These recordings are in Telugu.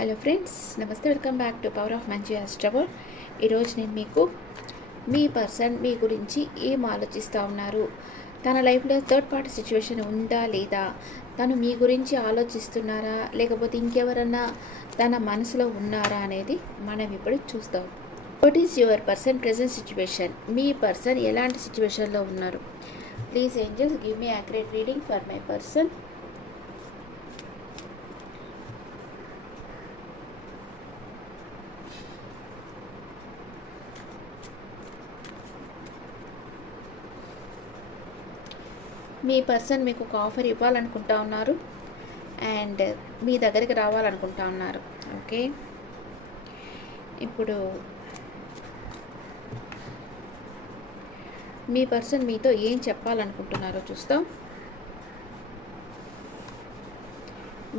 హలో ఫ్రెండ్స్, నమస్తే. Welcome back to power of మంచి అస్ట్రబల్. ఈరోజు నేను మీకు మీ పర్సన్ మీ గురించి ఏం ఆలోచిస్తూ ఉన్నారు, తన లైఫ్లో థర్డ్ పార్టీ సిచ్యువేషన్ ఉందా లేదా, తను మీ గురించి ఆలోచిస్తున్నారా లేకపోతే ఇంకెవరన్నా తన మనసులో ఉన్నారా అనేది మనం ఇప్పుడు చూస్తాం. What is your person present situation? Me person ఎలాంటి సిచ్యువేషన్లో ఉన్నారు? Please angels give me accurate reading for my person. Me person మీకు ఒక ఆఫర్ ఇవ్వాలనుకుంటా ఉన్నారు అండ్ మీ దగ్గరికి రావాలనుకుంటా ఉన్నారు. ఓకే, ఇప్పుడు మీ పర్సన్ మీతో ఏం చెప్పాలనుకుంటున్నారో చూస్తాం.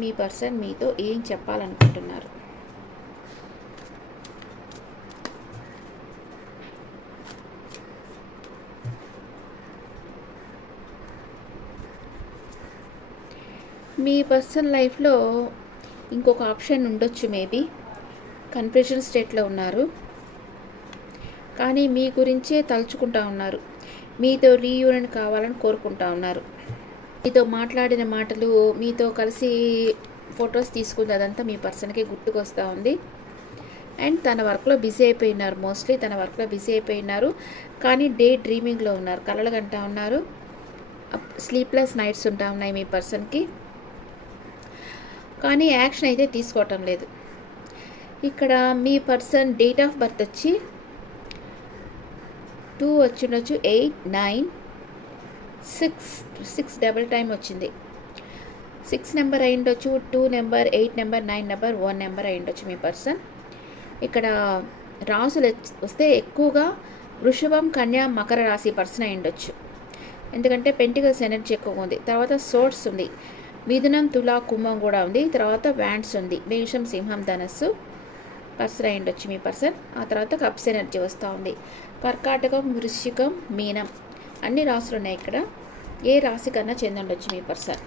మీ పర్సన్ మీతో ఏం చెప్పాలనుకుంటున్నారు? మీ పర్సన్ లైఫ్లో ఇంకొక ఆప్షన్ ఉండొచ్చు, మేబీ కన్ఫ్యూజన్ స్టేట్లో ఉన్నారు, కానీ మీ గురించే తలుచుకుంటా ఉన్నారు. మీతో రీయూనియన్ కావాలని కోరుకుంటా ఉన్నారు. మీతో మాట్లాడిన మాటలు, మీతో కలిసి ఫొటోస్ తీసుకుంది, అదంతా మీ పర్సన్కి గుర్తుకొస్తూ ఉంది. అండ్ తన వర్క్లో బిజీ అయిపోయినారు, మోస్ట్లీ తన వర్క్లో బిజీ అయిపోయినారు, కానీ డే డ్రీమింగ్లో ఉన్నారు, కలలు కంటా ఉన్నారు. స్లీప్లెస్ నైట్స్ ఉంటా ఉన్నాయి మీ పర్సన్కి, కానీ యాక్షన్ అయితే తీసుకోవటం లేదు. ఇక్కడ మీ పర్సన్ డేట్ ఆఫ్ బర్త్ వచ్చి 2 వచ్చిండొచ్చు, 8, 9, 6 డబుల్ టైం వచ్చింది. 6 నెంబర్ అయిండొచ్చు, 2 నెంబర్, 8 నెంబర్, 9 నెంబర్, 1 నెంబర్ అయిండొచ్చు మీ పర్సన్. ఇక్కడ రాసులు వస్తే ఎక్కువగా వృషభం, కన్యా, మకర రాశి పర్సన్ అయిండొచ్చు, ఎందుకంటే పెంటికల్స్ ఎనర్జీ ఎక్కువగా ఉంది. తర్వాత సోర్స్ ఉంది, మిథునం, తులా, కుంభం కూడా ఉంది. తర్వాత వ్యాండ్స్ ఉంది, మేషం, సింహం, ధనస్సు పర్సన్ అయ్యుండొచ్చు మీ పర్సన్. ఆ తర్వాత కప్స్ ఎనర్జీ వస్తూ ఉంది. కర్కాటకం, వృశ్చికం, మీనం అన్ని రాసులు ఉన్నాయి ఇక్కడ. ఏ రాశి కన్నా చెందుండొచ్చు మీ పర్సన్.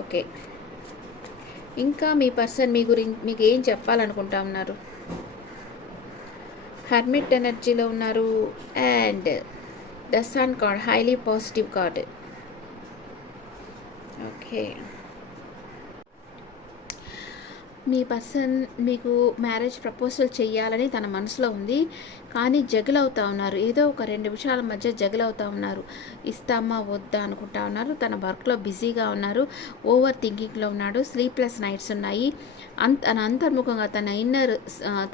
ఓకే, ఇంకా మీ పర్సన్ మీ గురించి మీకు ఏం చెప్పాలనుకుంటా ఉన్నారు? హెర్మిట్ ఎనర్జీలో ఉన్నారు and the sun card, highly positive card. Okay, మీ పర్సన్ మీకు మ్యారేజ్ ప్రపోజల్ చేయాలని తన మనసులో ఉంది, కానీ జగిల్ అవుతూ ఉన్నారు. ఏదో ఒక 2 విషయాల మధ్య జగిల్ అవుతూ ఉన్నారు. ఇస్తామా వద్దా అనుకుంటా ఉన్నారు. తన వర్క్లో బిజీగా ఉన్నారు, ఓవర్ థింకింగ్లో ఉన్నాడు, స్లీప్లెస్ నైట్స్ ఉన్నాయి. తన అంతర్ముఖంగా తన ఇన్నర్,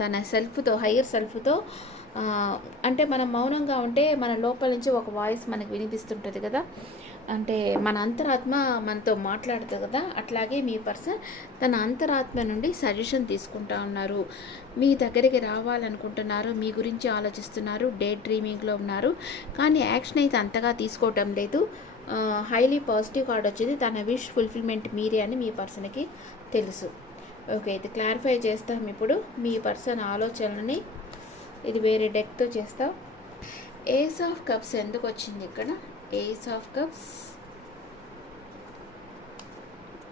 తన సెల్ఫ్తో, హయ్యర్ సెల్ఫ్తో, అంటే మనం మౌనంగా ఉంటే మన లోపల నుంచి ఒక వాయిస్ మనకు వినిపిస్తుంటుంది కదా, అంటే మన అంతరాత్మ మనతో మాట్లాడుతుంది కదా. అట్లాగే మీ పర్సన్ తన అంతరాత్మ నుండి సజెషన్ తీసుకుంటా ఉన్నారు, మీ దగ్గరికి రావాలనుకుంటున్నారు, మీ గురించి ఆలోచిస్తున్నారు, డే డ్రీమింగ్లో ఉన్నారు, కానీ యాక్షన్ అయితే అంతగా తీసుకోవటం లేదు. హైలీ పాజిటివ్ కార్డ్ వచ్చింది. తన విష్ ఫుల్ఫిల్మెంట్ మీరే అని మీ పర్సన్కి తెలుసు. ఓకే, ఇది క్లారిఫై చేస్తాం ఇప్పుడు మీ పర్సన్ ఆలోచనని. ఇది వేరే డెక్తో చేస్తాం. ఏస్ ఆఫ్ కప్స్ ఎందుకు వచ్చింది ఇక్కడ? ఏస్ ఆఫ్ కప్స్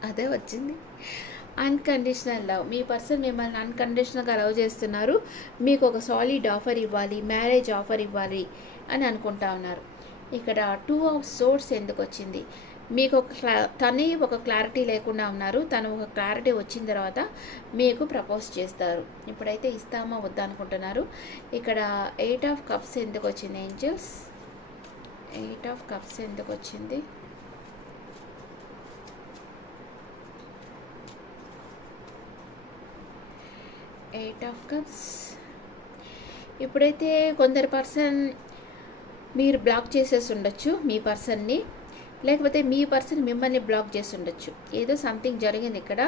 అదే వచ్చింది, అన్కండిషనల్ లవ్. మీ పర్సన్ మిమ్మల్ని అన్కండిషనల్గా లవ్ చేస్తున్నారు, మీకు ఒక సాలిడ్ ఆఫర్ ఇవ్వాలి, మ్యారేజ్ ఆఫర్ ఇవ్వాలి అని అనుకుంటా ఉన్నారు. ఇక్కడ 2 ఆఫ్ సోర్స్ ఎందుకు వచ్చింది? మీకు తనే ఒక క్లారిటీ లేకుండా ఉన్నారు, తను ఒక క్లారిటీ వచ్చిన తర్వాత మీకు ప్రపోజ్ చేస్తారు. ఇప్పుడైతే ఇస్తామా వద్దా అనుకుంటున్నారు. ఇక్కడ 8 ఆఫ్ కప్స్ ఎందుకు వచ్చింది ఏంజల్స్? 8 ఆఫ్ కప్స్ ఎందుకు వచ్చింది? Eight of cups. ఇప్పుడైతే కొందరు పర్సన్ మీరు బ్లాక్ చేసేసి ఉండొచ్చు మీ పర్సన్ని, లేకపోతే మీ పర్సన్ మిమ్మల్ని బ్లాక్ చేసి ఉండొచ్చు. ఏదో సంథింగ్ జరిగింది ఇక్కడ.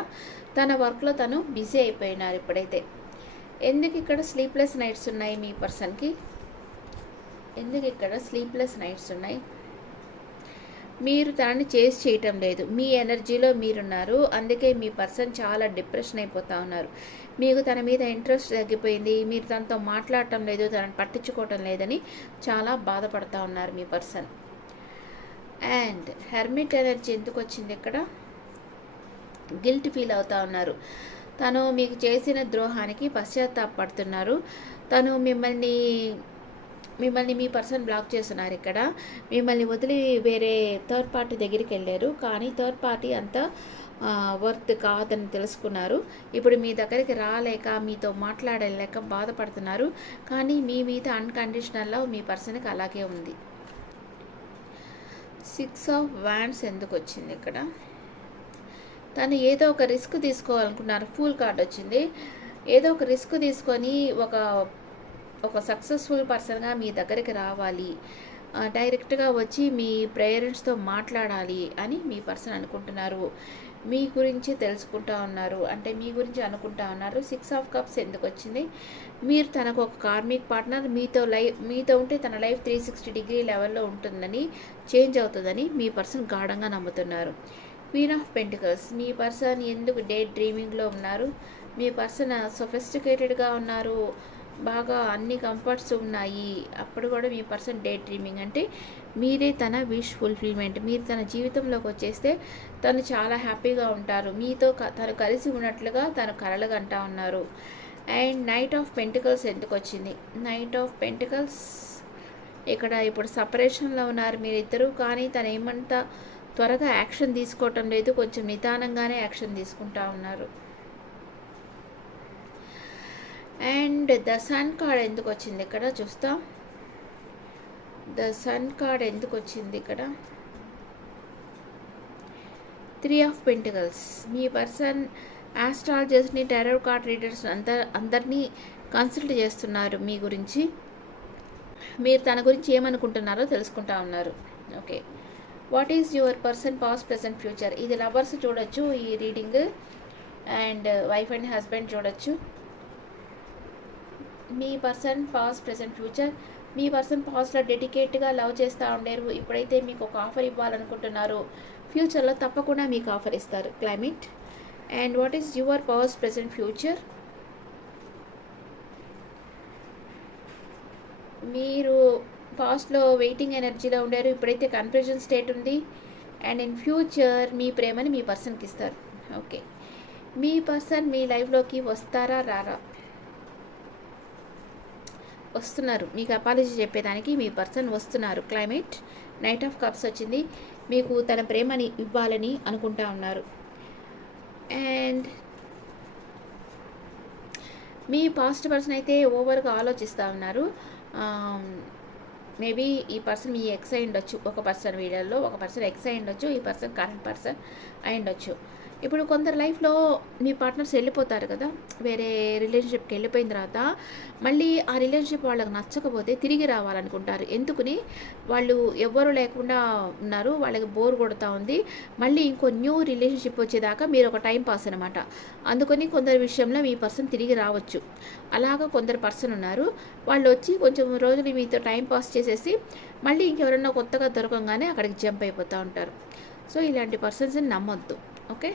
తన వర్క్లో తను బిజీ అయిపోయినారు ఇప్పుడైతే. ఎందుకు ఇక్కడ స్లీప్లెస్ నైట్స్ ఉన్నాయి మీ పర్సన్కి? ఎందుకు ఇక్కడ స్లీప్లెస్ నైట్స్ ఉన్నాయి? మీరు తనని చేసి చేయటం లేదు, మీ ఎనర్జీలో మీరున్నారు, అందుకే మీ పర్సన్ చాలా డిప్రెషన్ అయిపోతూ ఉన్నారు. మీకు తన మీద ఇంట్రెస్ట్ తగ్గిపోయింది, మీరు తనతో మాట్లాడటం లేదు, తనని పట్టించుకోవటం లేదని చాలా బాధపడుతూ ఉన్నారు మీ పర్సన్. అండ్ హెర్మిట్ ఎనర్జీ ఎందుకు వచ్చింది ఇక్కడ? గిల్ట్ ఫీల్ అవుతా ఉన్నారు. తను మీకు చేసిన ద్రోహానికి పశ్చాత్తాపడుతున్నారు. తను మిమ్మల్ని మీ పర్సన్ బ్లాక్ చేస్తున్నారు ఇక్కడ. మిమ్మల్ని వదిలి వేరే థర్డ్ పార్టీ దగ్గరికి వెళ్ళారు. కానీ థర్డ్ పార్టీ అంత వర్త్ కాదని తెలుసుకున్నారు. ఇప్పుడు మీ దగ్గరికి రాలేక, మీతో మాట్లాడలేక బాధపడుతున్నారు. కానీ మీ మీద అన్కండిషనల్ లవ్ మీ పర్సన్కి అలాగే ఉంది. 6 ఆఫ్ వాండ్స్ ఎందుకు వచ్చింది ఇక్కడ? తను ఏదో ఒక రిస్క్ తీసుకోవాలనుకున్నారు. ఫూల్ కార్డ్ వచ్చింది. ఏదో ఒక రిస్క్ తీసుకొని ఒక సక్సెస్ఫుల్ పర్సన్గా మీ దగ్గరికి రావాలి, డైరెక్ట్గా వచ్చి మీ పేరెంట్స్తో మాట్లాడాలి అని మీ పర్సన్ అనుకుంటున్నారు. మీ గురించి తెలుసుకుంటా ఉన్నారు, అంటే మీ గురించి అనుకుంటా ఉన్నారు. 6 ఆఫ్ కప్స్ ఎందుకు వచ్చింది? మీరు తనకు ఒక కార్మిక్ పార్ట్నర్, మీతో ఉంటే తన లైఫ్ 360 డిగ్రీ లెవెల్లో ఉంటుందని, చేంజ్ అవుతుందని మీ పర్సన్ గాఢంగా నమ్ముతున్నారు. క్వీన్ ఆఫ్ పెంటికల్స్, మీ పర్సన్ ఎందుకు డే డ్రీమింగ్లో ఉన్నారు? మీ పర్సన్ సొఫిస్టికేటెడ్గా ఉన్నారు, బాగా అన్ని కంఫర్ట్స్ ఉన్నాయి. అప్పుడు కూడా మీ పర్సన్ డే డ్రీమింగ్ అంటే మీరే తన విష్ ఫుల్ఫిల్మెంట్. మీరు తన జీవితంలోకి వచ్చేస్తే తను చాలా హ్యాపీగా ఉంటారు. మీతో తను కలిసి ఉన్నట్లుగా తను కలలు కంటా ఉన్నారు. అండ్ నైట్ ఆఫ్ పెంటికల్స్ ఎందుకు వచ్చింది? నైట్ ఆఫ్ పెంటికల్స్ ఇక్కడ ఇప్పుడు సపరేషన్లో ఉన్నారు మీరిద్దరూ. కానీ తను ఏమంతా త్వరగా యాక్షన్ తీసుకోవటం లేదు, కొంచెం నిదానంగానే యాక్షన్ తీసుకుంటా ఉన్నారు. అండ్ ద సన్ కార్డ్ ఎందుకు వచ్చింది ఇక్కడ చూస్తాం. ద సన్ కార్డ్ ఎందుకు వచ్చింది ఇక్కడ? 3 ఆఫ్ పెంటికల్స్, మీ పర్సన్ ఆస్ట్రాలజర్స్ని, టారో కార్డ్ రీడర్స్ అందరినీ కన్సల్ట్ చేస్తున్నారు మీ గురించి. మీరు తన గురించి ఏమనుకుంటున్నారో తెలుసుకుంటా ఉన్నారు. Okay, what is your person past present future? ఇది లవర్స్ చూడొచ్చు ఈ reading, and wife and husband చూడొచ్చు. మీ పర్సన్ పాస్ట్ ప్రెసెంట్ ఫ్యూచర్. మీ పర్సన్ పాస్ట్లో డెడికేట్గా లవ్ చేస్తూ ఉండేరు. ఇప్పుడైతే మీకు ఒక ఆఫర్ ఇవ్వాలనుకుంటున్నారు. ఫ్యూచర్లో తప్పకుండా మీకు ఆఫర్ ఇస్తారు. Climate. And what is your past present future? మీరు పాస్ట్లో వెయిటింగ్ ఎనర్జీలో ఉండారు, ఇప్పుడైతే కన్ఫ్యూజన్ స్టేట్ ఉంది. అండ్ ఇన్ ఫ్యూచర్ మీ ప్రేమని మీ పర్సన్కి ఇస్తారు. ఓకే, మీ పర్సన్ మీ లైఫ్లోకి వస్తారా రారా? వస్తున్నారు. మీకు అపాలజీ చెప్పేదానికి మీ పర్సన్ వస్తున్నారు. క్లైమేట్. నైట్ ఆఫ్ కప్స్ వచ్చింది. మీకు తన ప్రేమని ఇవ్వాలని అనుకుంటా ఉన్నారు. అండ్ మీ పాస్ట్ పర్సన్ అయితే ఓవర్గా ఆలోచిస్తూ ఉన్నారు. మేబీ ఈ పర్సన్ మీ ఎక్స్ అయి ఉండొచ్చు. ఒక పర్సన్ వీడియోలో ఒక పర్సన్ ఎక్స్ అయి ఉండొచ్చు, ఈ పర్సన్ కరెంట్ పర్సన్ అయి ఉండొచ్చు. ఇప్పుడు కొందరు లైఫ్లో మీ పార్ట్నర్స్ వెళ్ళిపోతారు కదా, వేరే రిలేషన్షిప్కి వెళ్ళిపోయిన తర్వాత మళ్ళీ ఆ రిలేషన్షిప్ వాళ్ళకి నచ్చకపోతే తిరిగి రావాలనుకుంటారు. ఎందుకని? వాళ్ళు ఎవ్వరూ లేకుండా ఉన్నారు, వాళ్ళకి బోర్ కొడుతూ ఉంది, మళ్ళీ ఇంకో న్యూ రిలేషన్షిప్ వచ్చేదాకా మీరు ఒక టైం పాస్ అనమాట. అందుకని కొందరి విషయంలో మీ పర్సన్ తిరిగి రావచ్చు. అలాగా కొందరు పర్సన్ ఉన్నారు, వాళ్ళు వచ్చి కొంచెం రోజులు మీతో టైం పాస్ చేసేసి మళ్ళీ ఇంకెవరన్నా కొత్తగా దొరకంగానే అక్కడికి జంప్ అయిపోతూ ఉంటారు. సో ఇలాంటి పర్సన్స్ని నమ్మొద్దు. ఓకే,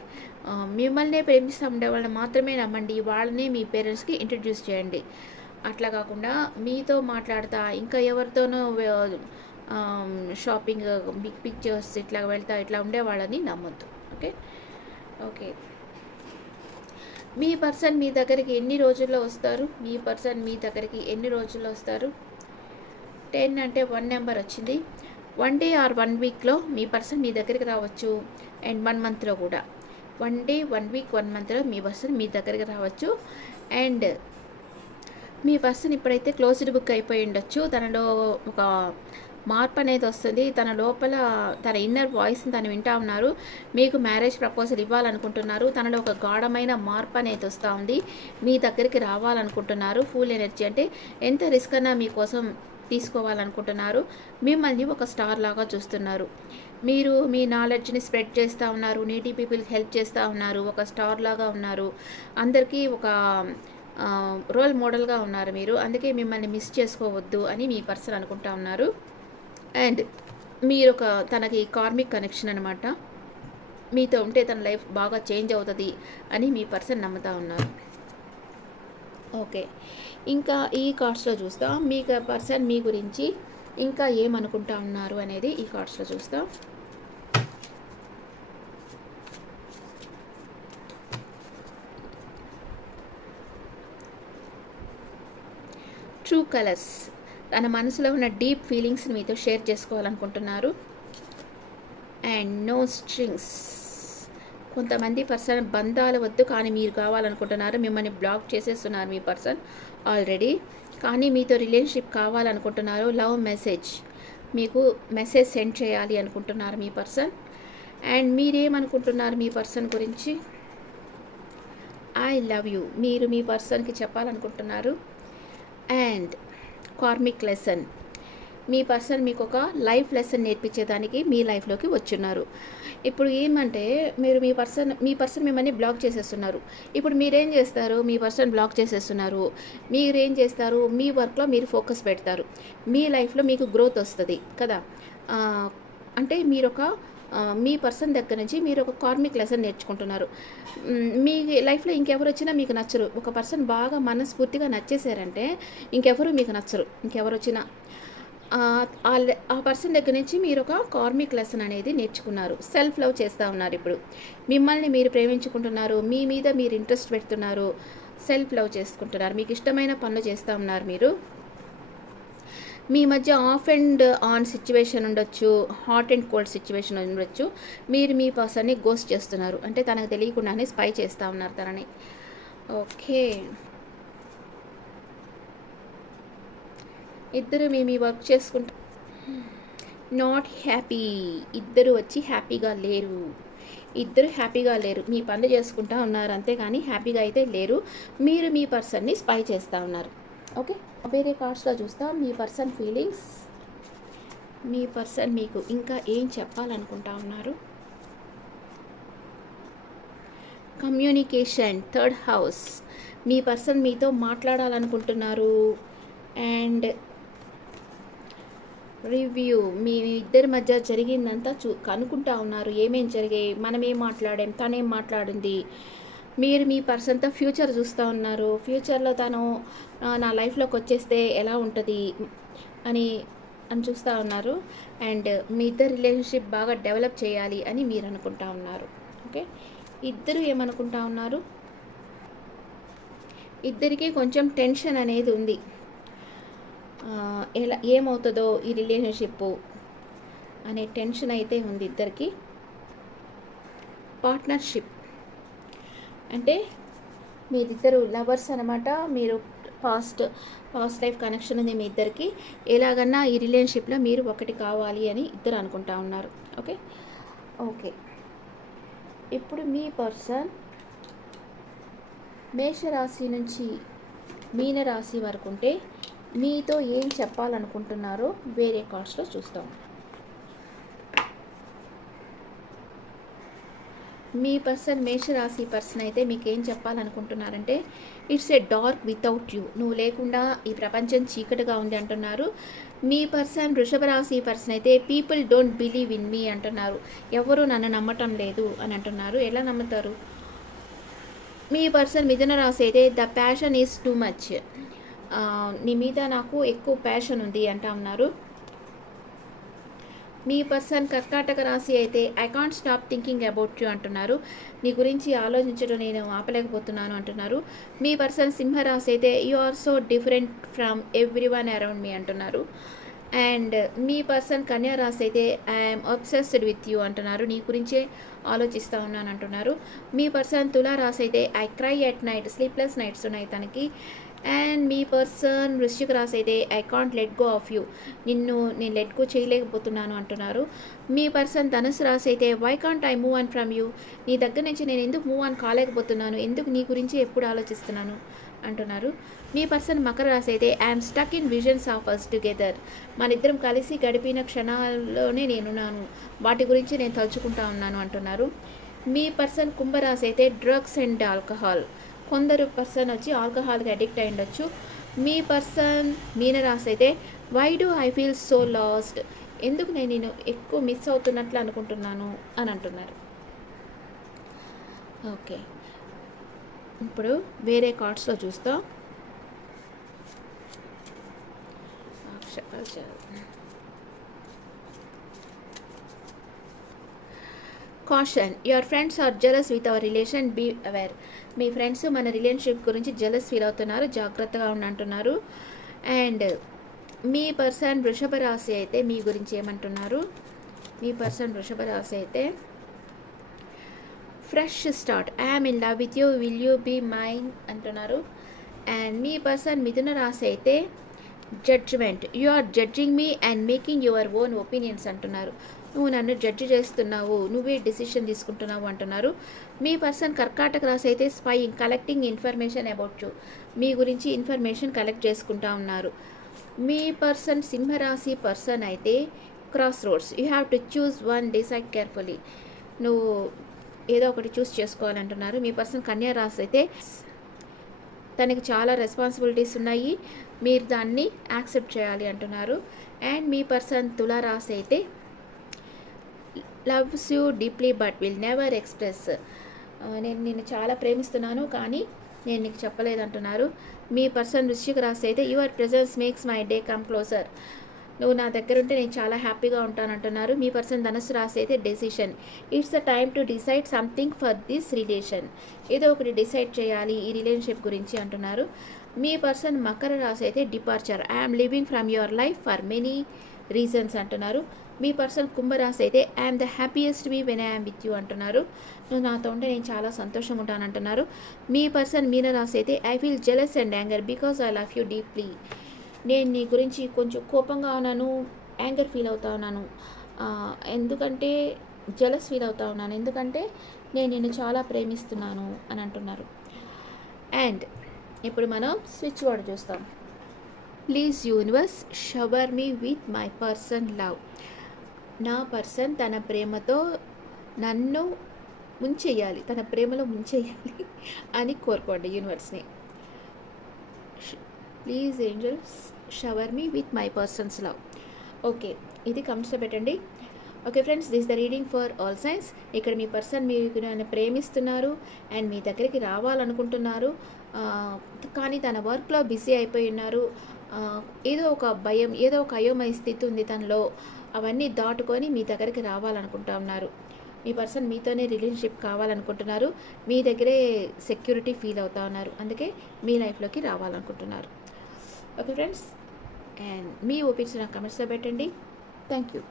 మిమ్మల్ని ప్రేమిస్తూ ఉండే వాళ్ళని మాత్రమే నమ్మండి. వాళ్ళని మీ పేరెంట్స్కి ఇంట్రడ్యూస్ చేయండి. అట్లా కాకుండా మీతో మాట్లాడతా ఇంకా ఎవరితోనో షాపింగ్, బిగ్ పిక్చర్స్ ఇట్లా వెళ్తా ఇట్లా ఉండే వాళ్ళని నమ్మొద్దు. ఓకే ఓకే, మీ పర్సన్ మీ దగ్గరికి ఎన్ని రోజుల్లో వస్తారు? మీ పర్సన్ మీ దగ్గరికి ఎన్ని రోజుల్లో వస్తారు? 10 అంటే 1 నెంబర్ వచ్చింది. 1 డే ఆర్ 1 వీక్లో మీ పర్సన్ మీ దగ్గరికి రావచ్చు. అండ్ 1 మంత్లో కూడా 1 డే 1 వీక్ 1 మంత్లో మీ పర్సన్ మీ దగ్గరికి రావచ్చు. అండ్ మీ పర్సన్ ఇప్పుడైతే క్లోజ్డ్ బుక్ అయిపోయి ఉండొచ్చు. తనలో ఒక మార్పు అనేది వస్తుంది. తన లోపల తన ఇన్నర్ వాయిస్ని తను వింటా ఉన్నారు. మీకు మ్యారేజ్ ప్రపోజల్ ఇవ్వాలనుకుంటున్నారు. తనలో ఒక గాఢమైన మార్పు అనేది వస్తూ ఉంది. మీ దగ్గరికి రావాలనుకుంటున్నారు. ఫుల్ ఎనర్జీ అంటే ఎంత రిస్క్ అన్నా మీకోసం తీసుకోవాలనుకుంటున్నారు. మిమ్మల్ని ఒక స్టార్ లాగా చూస్తున్నారు. మీరు మీ నాలెడ్జ్ని స్ప్రెడ్ చేస్తూ ఉన్నారు. నీడీ పీపుల్కి హెల్ప్ చేస్తూ ఉన్నారు. ఒక స్టార్ లాగా ఉన్నారు. అందరికీ ఒక రోల్ మోడల్గా ఉన్నారు మీరు. అందుకే మిమ్మల్ని మిస్ చేసుకోవద్దు అని మీ పర్సన్ అనుకుంటా ఉన్నారు. అండ్ మీరు తనకి కార్మిక్ కనెక్షన్ అనమాట. మీతో ఉంటే తన లైఫ్ బాగా చేంజ్ అవుతుంది అని మీ పర్సన్ నమ్ముతూ ఉన్నారు. ఓకే, ఇంకా ఈ కార్డ్స్లో చూస్తాం మీ పర్సన్ మీ గురించి ఇంకా ఏమనుకుంటా ఉన్నారు అనేది ఈ కార్డ్స్లో చూస్తాం. True colours. తన మనసులో ఉన్న డీప్ ఫీలింగ్స్ని మీతో షేర్ చేసుకోవాలనుకుంటున్నారు. And no strings. కొంతమంది పర్సన్ బంధాలు వద్దు కానీ మీరు కావాలనుకుంటున్నారు. మిమ్మల్ని బ్లాక్ చేసేస్తున్నారు మీ పర్సన్ ఆల్రెడీ, కానీ మీతో రిలేషన్షిప్ కావాలనుకుంటున్నారు. లవ్ మెసేజ్, మీకు మెసేజ్ సెండ్ చేయాలి అనుకుంటున్నారు మీ పర్సన్. అండ్ మీరేమనుకుంటున్నారు మీ పర్సన్ గురించి? ఐ లవ్ యూ మీరు మీ పర్సన్కి చెప్పాలనుకుంటున్నారు. And karmic lesson, me person మీకు ఒక లైఫ్ లెసన్ నేర్పించేదానికి మీ లైఫ్లోకి వచ్చున్నారు. ఇప్పుడు ఏమంటే మీరు మీ పర్సన్ మిమ్మల్ని బ్లాక్ చేసేస్తున్నారు. ఇప్పుడు మీరేం చేస్తారు? మీ పర్సన్ బ్లాక్ చేసేస్తున్నారు, మీరేం చేస్తారు? మీ వర్క్లో మీరు ఫోకస్ పెడతారు. మీ లైఫ్లో మీకు గ్రోత్ వస్తుంది కదా. అంటే మీ పర్సన్ దగ్గర నుంచి మీరు ఒక కార్మిక్ లెసన్ నేర్చుకుంటున్నారు. మీ లైఫ్లో ఇంకెవరు వచ్చినా మీకు నచ్చరు. ఒక పర్సన్ బాగా మనస్ఫూర్తిగా నచ్చేసారంటే ఇంకెవరు మీకు నచ్చరు. ఇంకెవరు వచ్చినా ఆ పర్సన్ దగ్గర నుంచి మీరు ఒక కార్మిక్ లెసన్ అనేది నేర్చుకున్నారు. సెల్ఫ్ లవ్ చేస్తూ ఉన్నారు. ఇప్పుడు మిమ్మల్ని మీరు ప్రేమించుకుంటున్నారు. మీ మీద మీరు ఇంట్రెస్ట్ పెడుతున్నారు. సెల్ఫ్ లవ్ చేసుకుంటున్నారు. మీకు ఇష్టమైన పనులు చేస్తూ ఉన్నారు. మీరు మీ మధ్య ఆఫ్ అండ్ ఆన్ సిచ్యువేషన్ ఉండొచ్చు, హాట్ అండ్ కోల్డ్ సిచ్యువేషన్ ఉండొచ్చు. మీరు మీ పర్సన్ని గోస్ట్ చేస్తున్నారు, అంటే తనకు తెలియకుండానే స్పై చేస్తూ ఉన్నారు తనని. ఓకే, ఇద్దరు మీ వర్క్ చేసుకుంటా నాట్ హ్యాపీ. ఇద్దరు వచ్చి హ్యాపీగా లేరు. ఇద్దరు హ్యాపీగా లేరు. మీ పనులు చేసుకుంటూ ఉన్నారు అంతేగాని హ్యాపీగా అయితే లేరు. మీరు మీ పర్సన్ని స్పై చేస్తూ ఉన్నారు. ఓకే, వేరే కార్డ్స్లో చూస్తాం మీ పర్సన్ ఫీలింగ్స్. మీ పర్సన్ మీకు ఇంకా ఏం చెప్పాలనుకుంటా ఉన్నారు? Communication, third house. మీ పర్సన్ మీతో మాట్లాడాలనుకుంటున్నారు. అండ్ రివ్యూ, మీ ఇద్దరి మధ్య జరిగిందంతా కనుక్కుంటా ఉన్నారు. ఏమేం జరిగాయి, మనం ఏం మాట్లాడాం, తనేం మాట్లాడింది. మీరు మీ పర్సన్తో ఫ్యూచర్ చూస్తూ ఉన్నారు. ఫ్యూచర్లో తను నా లైఫ్లోకి వచ్చేస్తే ఎలా ఉంటుంది అని చూస్తూ ఉన్నారు. అండ్ మీ ఇద్దరు రిలేషన్షిప్ బాగా డెవలప్ చేయాలి అని మీరు అనుకుంటా ఉన్నారు. ఓకే, ఇద్దరు ఏమనుకుంటా ఉన్నారు? ఇద్దరికి కొంచెం టెన్షన్ అనేది ఉంది. ఏమవుతుందో ఈ రిలేషన్షిప్ అనే టెన్షన్ అయితే ఉంది ఇద్దరికి. పార్ట్నర్షిప్ అంటే మీరిద్దరు లవర్స్ అనమాట. మీరు పాస్ట్ లైఫ్ కనెక్షన్ ఉంది మీ ఇద్దరికి. ఎలాగన్నా ఈ రిలేషన్షిప్లో మీరు ఒకటి కావాలి అని ఇద్దరు అనుకుంటా ఉన్నారు. ఓకే, ఇప్పుడు మీ పర్సన్ మేషరాశి నుంచి మీనరాశి వరకు ఉంటే మీతో ఏం చెప్పాలనుకుంటున్నారో వేరే కార్డ్స్లో చూస్తాం. మీ పర్సన్ మేషరాశి పర్సన్ అయితే మీకు ఏం చెప్పాలనుకుంటున్నారంటే, it's a dark without you. నువ్వు లేకుండా ఈ ప్రపంచం చీకటిగా ఉంది అంటున్నారు. మీ పర్సన్ వృషభ రాశి పర్సన్ అయితే people don't believe in me అంటున్నారు. ఎవరు నన్ను నమ్మటం లేదు అని అంటున్నారు. ఎలా నమ్ముతారు? మీ పర్సన్ మిథున రాశి అయితే the passion is too much. నీ మీద నాకు ఎక్కువ ప్యాషన్ ఉంది అంటా ఉన్నారు. మీ పర్సన్ కర్కాటక రాశి అయితే I can't stop thinking about you అంటున్నారు. నీ గురించి ఆలోచించడం నేను ఆపలేకపోతున్నాను అంటున్నారు. మీ పర్సన్ సింహరాశి అయితే you are so different from everyone around మీ అంటున్నారు. అండ్ మీ పర్సన్ కన్యా రాశి అయితే ఐఎమ్ అబ్సెస్డ్ విత్ యూ అంటున్నారు. నీ గురించే ఆలోచిస్తూ ఉన్నాను అంటున్నారు. మీ పర్సన్ తులా రాశి అయితే I cry at night, sleepless nights ఉన్నాయి తనకి. అండ్ మీ పర్సన్ వృశ్చిక రాశి అయితే I can't let go of you, నేను లెట్ గో చేయలేకపోతున్నాను అంటున్నారు. మీ పర్సన్ ధనుసు రాశి అయితే why can't I move on from you, నీ దగ్గర నుంచి నేను ఎందుకు మూవ్ ఆన్ కాలేకపోతున్నాను, ఎందుకు నీ గురించి ఎప్పుడు ఆలోచిస్తున్నాను అంటున్నారు. మీ పర్సన్ మకర రాశి అయితే I'm stuck in visions of us together, మన ఇద్దరం కలిసి గడిపిన క్షణాల్లోనే నేనున్నాను, వాటి గురించి నేను తలుచుకుంటా ఉన్నాను అంటున్నారు. మీ పర్సన్ కుంభరాశి అయితే డ్రగ్స్ అండ్ ఆల్కహాల్, కొందరు పర్సన్ వచ్చి ఆల్కహాల్కి అడిక్ట్ అయి ఉండొచ్చు. మీ పర్సన్ మీనరాశి అయితే why do I feel so lost, ఎందుకు నేను ఎక్కువ మిస్ అవుతున్నట్లు అనుకుంటున్నాను అని అంటున్నారు. ఓకే, ఇప్పుడు వేరే కార్డ్స్లో చూస్తాం. Caution, your friends are jealous with our relation, be aware. మీ ఫ్రెండ్స్ మన రిలేషన్షిప్ గురించి జెలస్ ఫీల్ అవుతున్నారు, జాగ్రత్తగా ఉండంటున్నారు. అండ్ మీ పర్సన్ వృషభ రాశి అయితే మీ గురించి ఏమంటున్నారు? మీ పర్సన్ వృషభ రాశి అయితే fresh start, I'm in love with you, will you be mine అంటున్నారు. అండ్ మీ పర్సన్ మిథున రాశి అయితే జడ్జ్మెంట్, యు ఆర్ జడ్జింగ్ మీ and making your own opinions అంటున్నారు. నువ్వు నన్ను జడ్జి చేస్తున్నావు, నువ్వే డెసిషన్ తీసుకుంటున్నావు అంటున్నారు. మీ పర్సన్ కర్కాటక రాశి అయితే spying, collecting information about you, మీ గురించి ఇన్ఫర్మేషన్ కలెక్ట్ చేసుకుంటా ఉన్నారు. మీ పర్సన్ సింహరాశి పర్సన్ అయితే cross roads, you have to choose one, decide carefully, నువ్వు ఏదో ఒకటి చూస్ చేసుకోవాలంటున్నారు. మీ పర్సన్ కన్యా రాశి అయితే తనకి చాలా రెస్పాన్సిబిలిటీస్ ఉన్నాయి, మీరు దాన్ని యాక్సెప్ట్ చేయాలి అంటున్నారు. అండ్ మీ పర్సన్ తులా రాశి అయితే loves you deeply but will never express, నేను నిన్ను చాలా ప్రేమిస్తున్నాను కానీ నేను నీకు చెప్పలేదు అంటున్నారు. మీ పర్సన్ వృశ్చిక రాశి అయితే your presence makes my day come closer, నువ్వు నా దగ్గర ఉంటే నేను చాలా హ్యాపీగా ఉంటానంటున్నారు. మీ పర్సన్ ధనుసు రాశి అయితే decision, it's the time to decide something for this relation, ఏదో ఒకటి డిసైడ్ చేయాలి ఈ రిలేషన్షిప్ గురించి అంటున్నారు. మీ పర్సన్ మకర రాశి అయితే departure, I'm living from your life for many reasons అంటున్నారు. మీ పర్సన్ కుంభరాశి అయితే I'm the happiest me when I'm with you అంటున్నారు. నువ్వు నాతో ఉంటే నేను చాలా సంతోషంగా ఉంటానంటున్నారు. మీ పర్సన్ మీనరాశి అయితే I feel jealous and anger because I love you deeply, నేను నీ గురించి కొంచెం కోపంగా ఉన్నాను, యాంగర్ ఫీల్ అవుతా ఉన్నాను, ఎందుకంటే జెలస్ ఫీల్ అవుతా ఉన్నాను, ఎందుకంటే నేను నిన్ను చాలా ప్రేమిస్తున్నాను అని అంటున్నారు. అండ్ ఇప్పుడు మనం స్విచ్ వర్డ్ చూస్తాం. Please universe shower me with my person love, నా పర్సన్ తన ప్రేమతో నన్ను ముంచెయ్యాలి, తన ప్రేమలో ముంచెయ్యాలి అని కోరుకోండి యూనివర్స్ని. Please angels shower me with my persons love. Okay, ఇది కమెంట్స్లో పెట్టండి. Okay friends, this the reading for all signs. ఇక్కడ మీ పర్సన్ మీకు నన్ను ప్రేమిస్తున్నారు అండ్ మీ దగ్గరికి రావాలనుకుంటున్నారు, కానీ తన వర్క్లో బిజీ అయిపోయి ఉన్నారు. ఏదో ఒక భయం, ఏదో ఒక అయోమయ స్థితి ఉంది తనలో, అవన్నీ దాటుకొని మీ దగ్గరికి రావాలనుకుంటా ఉన్నారు. మీ పర్సన్ మీతోనే రిలేషన్షిప్ కావాలనుకుంటున్నారు, మీ దగ్గరే సెక్యూరిటీ ఫీల్ అవుతా ఉన్నారు, అందుకే మీ లైఫ్లోకి రావాలనుకుంటున్నారు. ఓకే ఫ్రెండ్స్, అండ్ మీ ఒపీనియన్స్ నా కమెంట్స్లో పెట్టండి. Thank you.